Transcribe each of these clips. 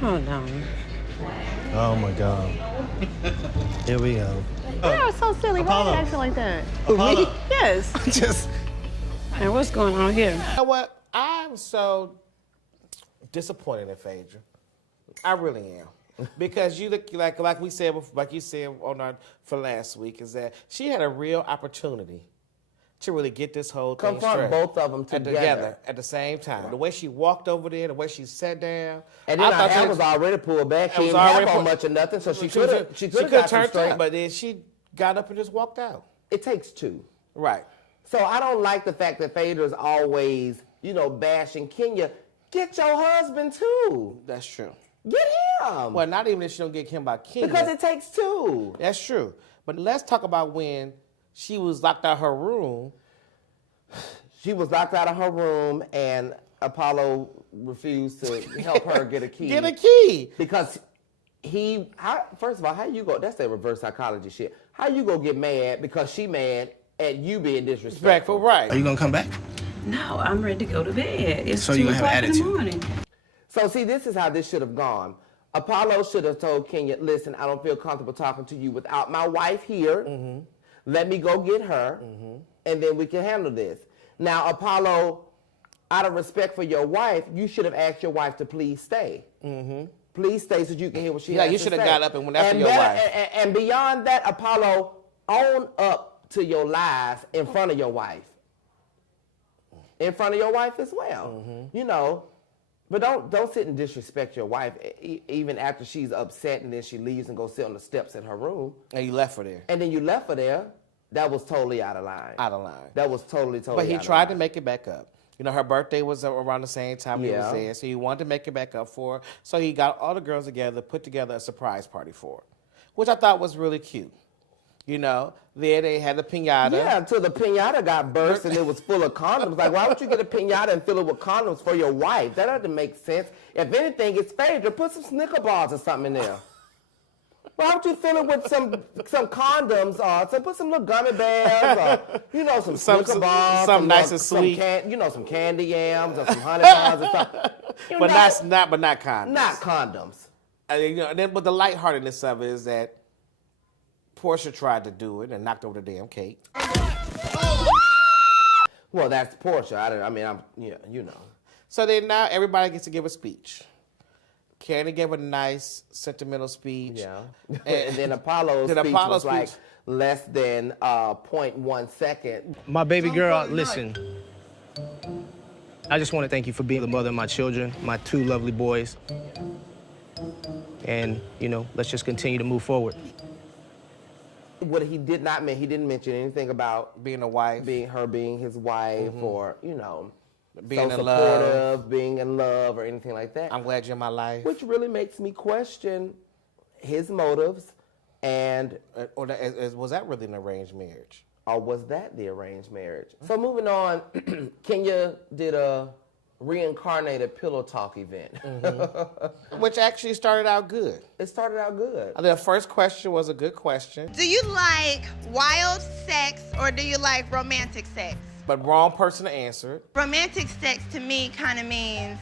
Hold on. Oh my God. Here we go. You're so silly. Why are you acting like that? Apollo. Me? Yes. Just. And what's going on here? You know what? I'm so disappointed in Phaedra. I really am. Because you look like we said, like you said for last week, is that she had a real opportunity to really get this whole thing confront straight. both of them together at the same time. The way she walked over there, the way she sat down, and then her hair was already pulled back. She didn't have on much or nothing, so she could have turned straight, but then she got up and just walked out. It takes two, right? So I don't like the fact that Phaedra's always, bashing Kenya. Get your husband too. That's true. Get him. Well, not even if she don't get him by Kenya. Because it takes two. That's true. But let's talk about when she was locked out of her room. She was locked out of her room, and Apollo refused to help her get a key. Get a key. Because first of all, how you go? That's that reverse psychology shit. How you go get mad because she mad at you being disrespectful? Right. Are you gonna come back? No, I'm ready to go to bed. It's so 2 you gonna have o'clock in the attitude. morning. So see, this is how this should have gone. Apollo should have told Kenya, listen, I don't feel comfortable talking to you without my wife here. Mm-hmm. Let me go get her, and then we can handle this. Now, Apollo, out of respect for your wife, you should have asked your wife to please stay. Mm-hmm. Please stay so you can hear what she has to say. Yeah, you should have got up and went after your wife. And beyond that, Apollo, own up to your lies in front of your wife. In front of your wife as well. Mm-hmm. But don't sit and disrespect your wife even after she's upset and then she leaves and goes sit on the steps in her room. And you left her there. And then you left her there. That was totally out of line. Out of line. That was totally But he out of tried line. to make it back up. Her birthday was around the same time he was Yeah. there, so he wanted to make it back up for her. So he got all the girls together, put together a surprise party for her, which I thought was really cute. There they had the piñata. Yeah, until the piñata got burst and it was full of condoms. Like, why would you get a piñata and fill it with condoms for your wife? That doesn't make sense. If anything, it's Phaedra. Put some Snicker bars or something in there. Why would you fill it with some condoms? So put some little gummy bears, or some Snicker bars, something nice and sweet. Some candy yams or some honey buns or something. But not condoms. Not condoms. And then, but the lightheartedness of it is that Portia tried to do it and knocked over the damn cake. Well, that's Portia. So then now everybody gets to give a speech. Candy gave a nice sentimental speech. Yeah. And then Apollo's speech was speech. like less than 0.1 second. My baby girl, listen. I just want to thank you for being the mother of my children, my 2 lovely boys. And, let's just continue to move forward. What he did not mention, he didn't mention anything about being a wife, being his wife, or being so in supportive, love, being in love, or anything like that. I'm glad you're in my life. Which really makes me question his motives, and was that really an arranged marriage, or was that the arranged marriage? So moving on, Kenya did a reincarnated pillow talk event, which actually started out good. It started out good. The first question was a good question. Do you like wild sex or do you like romantic sex? But wrong person to answer it. Romantic sex to me kind of means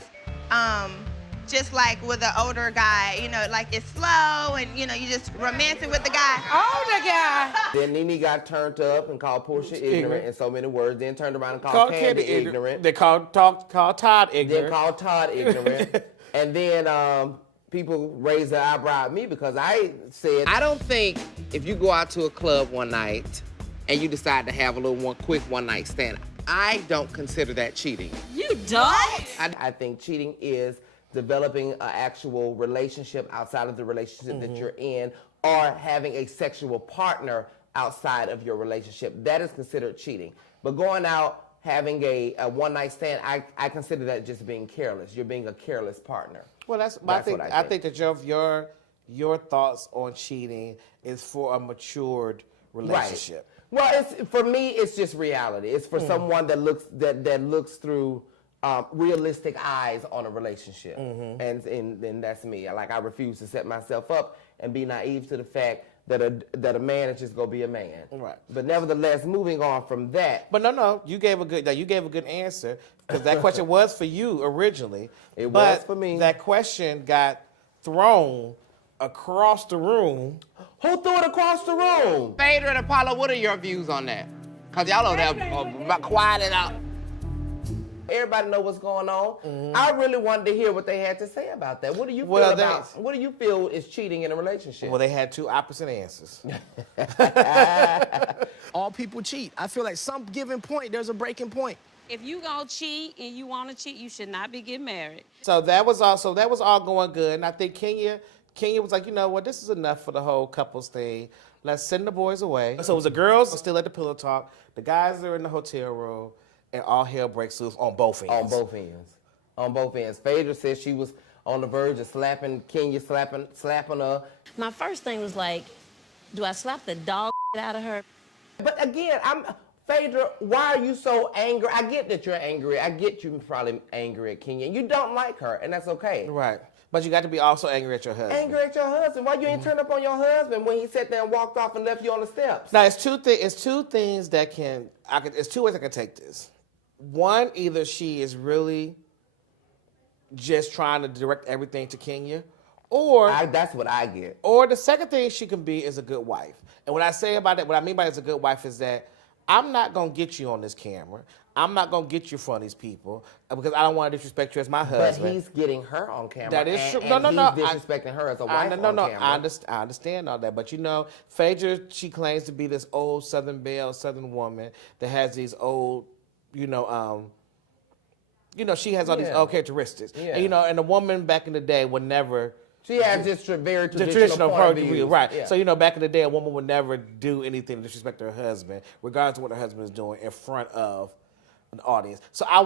just like with an older guy, like it's slow and, you just romancing with the guy. Older guy. Then Nene got turned up and called Portia ignorant in so many words. Then turned around and called Candy ignorant. They called Todd ignorant. Then called Todd ignorant. And then people raised their eyebrow at me because I said, I don't think if you go out to a club one night and you decide to have a little quick one-night stand, I don't consider that cheating. You don't? I think cheating is developing an actual relationship outside of the relationship that you're in, or having a sexual partner outside of your relationship. That is considered cheating. But going out, having a one-night stand, I consider that just being careless. You're being a careless partner. Well, I think that your thoughts on cheating is for a matured relationship. Right. Well, for me, it's just reality. It's for someone that looks through realistic eyes on a relationship, and that's me. I refuse to set myself up and be naive to the fact that a man is just gonna be a man. Right. But nevertheless, moving on from that. But no, you gave a good answer because that question was for you originally. It was for me. That question got thrown across the room. Who threw it across the room? Phaedra and Apollo, what are your views on that? Because y'all over there quiet it out. Everybody know what's going on. I really wanted to hear what they had to say about that. What do you feel what do you feel is cheating in a relationship? Well, they had two opposite answers. All people cheat. I feel like some given point, there's a breaking point. If you gonna cheat and you want to cheat, you should not be getting married. So that was all going good. And I think Kenya was like, you know what, this is enough for the whole couples thing. Let's send the boys away. So it was the girls still at the pillow talk. The guys are in the hotel room. And all hell breaks loose on both ends. On both ends. Phaedra said she was on the verge of slapping Kenya, slapping her. My first thing was like, do I slap the dog out of her? But again, Phaedra, why are you so angry? I get that you're angry. I get you probably angry at Kenya. You don't like her, and that's okay. Right. But you got to be also angry at your husband. Angry at your husband? Why you ain't turn up on your husband when he sat there and walked off and left you on the steps? Now, it's two things that it's two ways I can take this. One, either she is really just trying to direct everything to Kenya, or that's what I get. Or the second thing she can be is a good wife. And what I say about that, what I mean by it's a good wife is that I'm not gonna get you on this camera. I'm not gonna get you in front of these people because I don't want to disrespect you as my husband. But he's getting her on camera. That is true. No. He's disrespecting her as a wife on camera. I understand all that. But you know, Phaedra, she claims to be this old Southern belle, Southern woman that has these old, she has all these old characteristics. Yeah. And, and a woman back in the day would never. She has this very traditional point of view. Right. Yeah. So, back in the day, a woman would never do anything to disrespect her husband, regardless of what her husband is doing in front of an audience. So I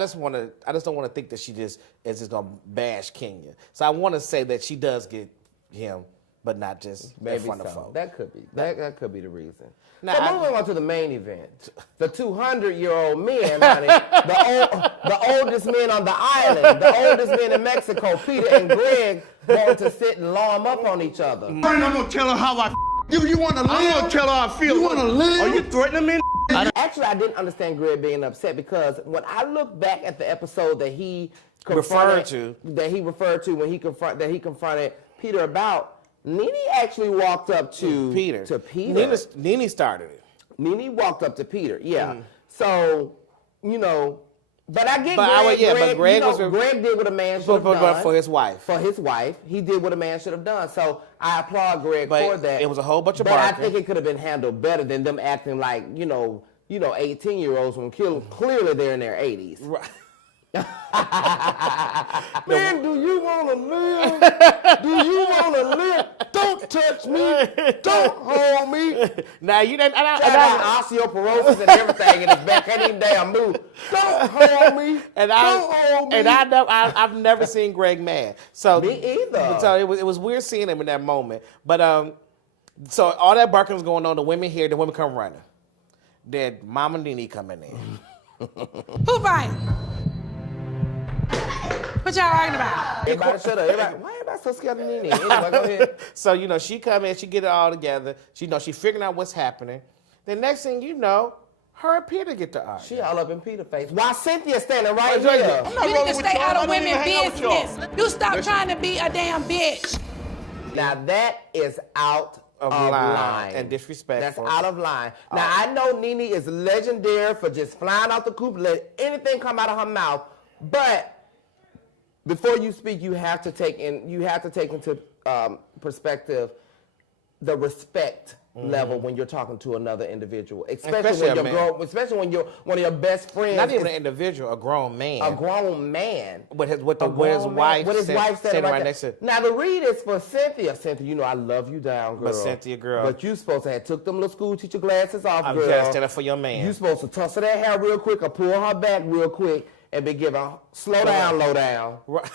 just don't want to think that she is just gonna bash Kenya. So I want to say that she does get him, but not just in front of folks. That could be. That could be the reason. Now, so moving on to the main event. The 200-year-old men, honey, the oldest men on the island, the oldest men in Mexico, Peter and Greg, want to sit and law them up on each other. I'm gonna tell her how I feel. You wanna live? I'm gonna tell her how I feel. You wanna live? Are you threatening me? Actually, I didn't understand Greg being upset because when I look back at the episode that he referred to when he confronted Peter about, Nene actually walked up to Peter. Nene started it. Nene walked up to Peter, yeah. So, but I get Greg did what a man should have done. For his wife. For his wife. He did what a man should have done. So I applaud Greg for that. It was a whole bunch of barking. barking. But I think it could have been handled better than them acting like, 18-year-olds when clearly they're in their 80s. Right. Man, do you want to live? Do you want to live? Don't touch me. Don't hold me. Now you didn't. Osteoporosis and everything in his back. Can't even damn move. Don't hold me. Don't hold me. And I've never seen Greg mad. So me either. So it was weird seeing him in that moment. But so all that barking was going on. The women here. The women come running. Then Mama Nene coming in. Who right? What y'all arguing about? Everybody shut up. Why everybody so scared of Nene? Anyway, go ahead. So, she come in, she get it all together. She figuring out what's happening. The next thing you know, her and Peter get to argue. She all up in Peter's face. While Cynthia's standing right here. You need to stay out of women's business. You stop trying to be a damn bitch. Now that is out of line. And disrespectful. That's out of line. Now I know Nene is legendary for just flying out the coop, let anything come out of her mouth, but before you speak, you have to take into perspective the respect level when you're talking to another individual, especially when you're one of your best friends. Not even an individual, a grown man. A grown man. With his wife standing right next to him. Now the read is for Cynthia. Cynthia, I love you down, girl. But Cynthia, girl. But you supposed to have took them little school teacher glasses off, I'm girl. just standing for your man. You supposed to tussle that hair real quick or pull her back real quick and be giving slow down, low down. Right.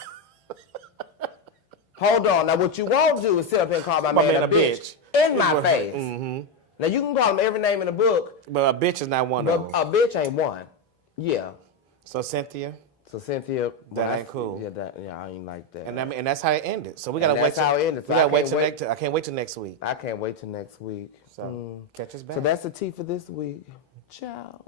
Hold on. Now what you won't do is sit up here and call my man a bitch in my face. Mm-hmm. Now you can call him every name in the book. But a bitch is not one of them. A bitch ain't one. Yeah. So Cynthia, that ain't cool. Yeah, I ain't like that. And that's how it ended. So we gotta wait. That's how it ended. We gotta wait till next. I can't wait till next week. I can't wait till next week. So catch us back. So that's the tea for this week. Ciao.